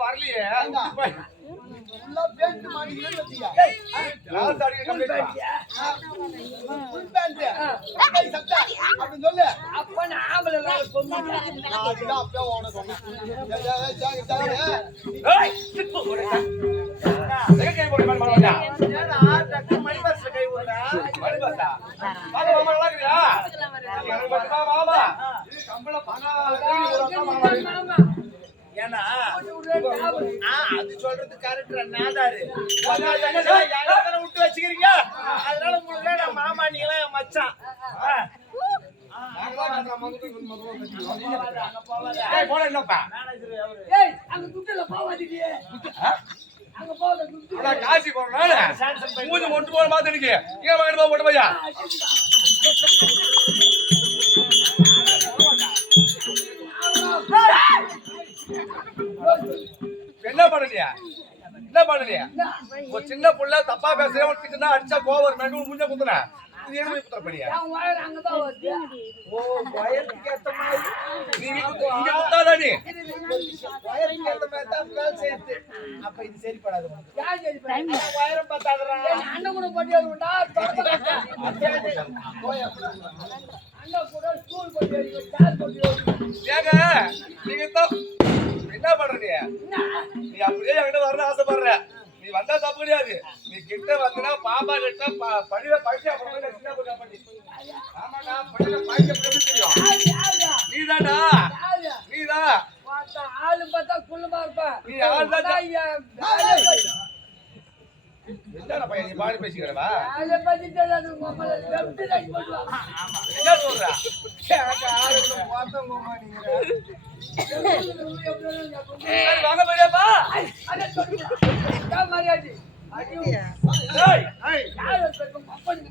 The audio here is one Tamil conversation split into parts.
வரலையே ஆம்பளை ஆம்பளை ஆம்பளை ஐயோ ஆம்பளை ஆம்பளை ஆம்பளை ஆம்பளை ஏய் என்னடா ஏய் என்னாச்சு பேண்ட் போட்டுக்கிறேன் உனக்கு வரலையே நான் தாடி கம்ப்ளீட் அப்ப நான் ஆம்பளை வேலை சொன்னேன். ஏய் சிப்பு எங்க கை போட்டு மேல வந்தா மணி பஸ்ல கை போடுடா. மணி பஸ்ஸா வாங்க மாமா நல்லா எனக்கு பத்தா மாமா இது கம்பளம் பணம் ஆமா. ஏன்னா அது சொல்றது கரெக்ட் நாதாரு விட்டு வச்சுக்கிறீங்க? அதனால உங்களுக்கு நான் மாமா நீங்களாம் மச்சான். ஆ. ஏய் போட என்னப்பா? ஏய், அங்க துட்டுல போவாதீங்க. அங்க போகாத துட்டு. அட காசி போறேன் மூஞ்சி மொட்டு போற மாதிரி இருக்கு போ போட்டு பையா? என்ன பண்ணலையா? என்ன பண்ணலையா? ஒரு சின்ன புள்ள தப்பா பேசுறேன் ஒரு திட்டுனா அடிச்சா வரும்? ரெண்டு மூஞ்ச குத்துனா? இது குத்துற பண்ணியா. ஓ வயலுக்கு ஏத்த மாதிரி. நீ வீட்டு இங்க குத்தாதா நீ? வயலுக்கு ஏத்த மாதிரி தான் வேலை செய்யுது அப்ப இது சரிப்படாது உனக்கு. யார் சரி பண்ணா? ஆனா வயரம் பார்த்தாதுடா. ஏய், அண்ணன் கூட போட்டி வருவோம்டா, தொடர்ந்து அண்ணன் கூட ஸ்கூல் போட்டி வருவோம், கிளாஸ் போட்டி வருவோம். ஏங்க நீங்க தான் என்ன பண்றீங்க நீ அப்படியே என்கிட்ட வரணும் ஆசைப்படுற. நீ வந்தா தப்பு கிடையாது. நீ கிட்ட வந்தனா பாப்பா கிட்ட ப- படியில படிச்சு அப்புறம் சின்ன பொண்ணா ஆமாடா படியில படிக்க எப்படி தெரியும்? யாரு? நீதான் ஆளு பார்த்தா குள்ளமா இருப்பேன். நீ ஆள் தான் என்னடா பையன் நீ பாடி பேசிக்கிறவா வேலை பத்தி தெரியாது, உங்க அம்மால left right பண்ணுவா. என்ன சொல்ற? எனக்கு ஆளுங்களை பார்த்தவங்க நீங்க. சரி, வாங்க பெரியப்பா அடே, சொல்லுடா. ஏன் மரியாதை? அடி, ஏய் யாரு ஒருத்தருக்கு அப்பனுக்கு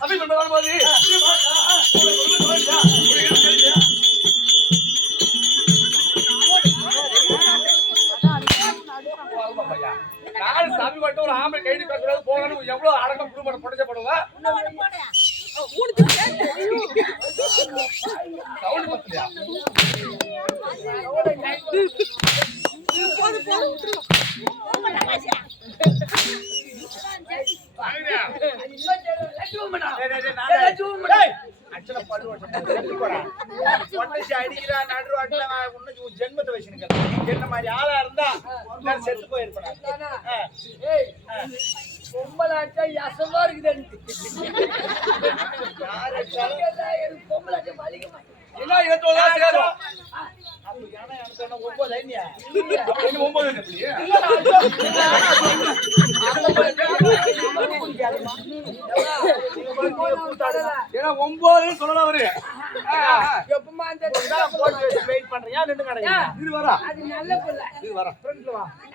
சரி, சரி, சாமி மட்டும் ஒரு ஆம்பளை கைடி பேசக்கூடாது போகணும் எவ்வளவு அடக்கம் குடும்பம் புடைச்சப்படுவா சவுண்ட் நான் உன்னை உன் ஜென்மத்தை வச்சுருக்கேன். என்ன மாதிரி ஆளா இருந்தா செத்து போயிருப்பேன் பொம்பளாச்சா எசமா இருக்குது பொம்பளாச்சா என்ன இருபத்தோழா சேரும் ஒன்பது எப்படி ஏன்னா ஒன்பதுன்னு சொல்லலாம் அவரு. ஆ, ஆ, ஆ. எப்பமா அந்த நான் போட்டு வச்சு wait பண்றேன். ஏன் நின்னு கிடக்குறீங்க? இது வரா அது நல்ல புள்ள இது வரா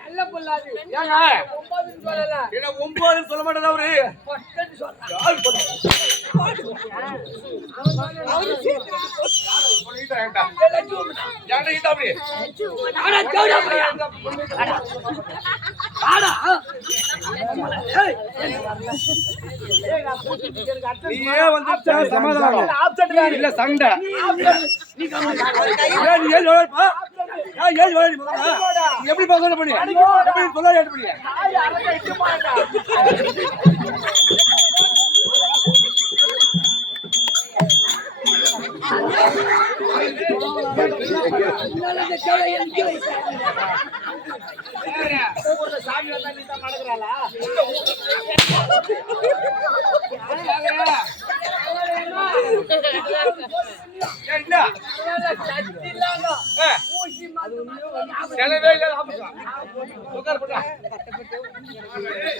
நல்ல புள்ள அது. ஏங்க? ஒன்பதுன்னு சொல்லல. ஏன்னா ஒன்பதுன்னு சொல்ல மாட்டேன் அவரு. சொல்லிட்டா ஏன்டா? ஏன்டா? ஆனா. ஆடா. நீயே வந்துட்டா சமாதானம். இல்ல சண்டை. ஏன் நீ ஏன் சொல்றப்பா? ஏன் ஏன்? நீ எப்படி பசங்க பண்ணி? எப்படி சொல்லாத ஏன் பண்ணி? நாய் அரங்க சாமி வந்தா நீ தான் மடக்குறாளா செலவே இல்ல ஆபீஸா உட்கார் போட்டா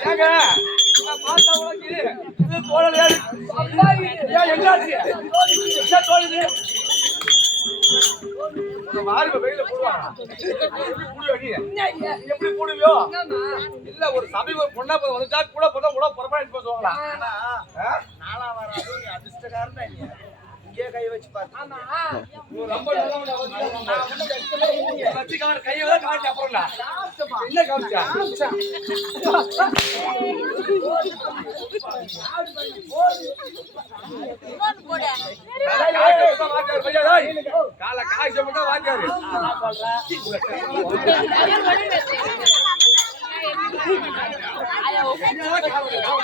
ஏங்க பார்த்தா உனக்கு இது தோழல் ஏன் என்னாச்சு என்ன தோழுது வாரிப்ப வெயில போடுவாங்க எப்படி போடுவியோ? இல்ல ஒரு சபை ஒரு பொண்ணா வந்துட்டா கூட போதா கூட புறப்பாடு பேசுவாங்களா? ஆனா ஆ? நாளா வராது நீ அதிர்ஷ்டக்காரன் இங்கே கை வச்சு கட்சிக்காரர் கையை காட்டி அப்புறம்டா என்ன காமிச்சா கால காய்ச்ச மட்டும் வாங்கியாரு போனாலும்